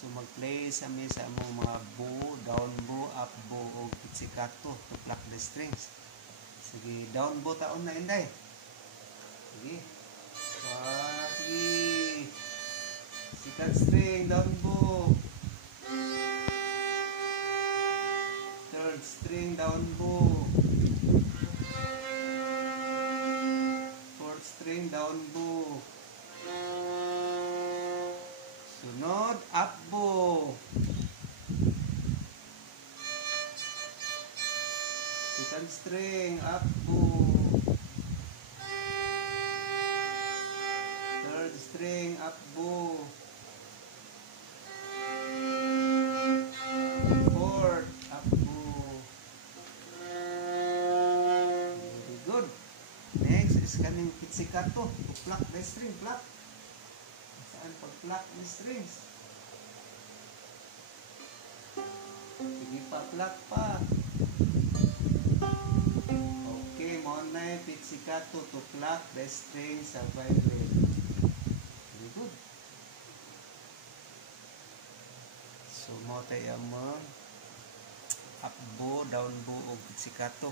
So mag-play sa among mga bow, down bow, up bow o pizzicato to pluck the strings. Sige, down bow taon na inday. Sige. Sige. Second string, down bow. Third string, down bow. Fourth string, down bow. Sunod, up bow. Second string, up bow. Third string, up bow. Fourth, up bow. Very good. Next is kaming pizzicato to pluck the string. Pluck. Saan pag-pluck the strings? Sige pa, pluck pa. Okay, mo na yung pizzicato to pluck the strings sa violin. Very good. So, mo tayo mo up bow, down bow o pizzicato.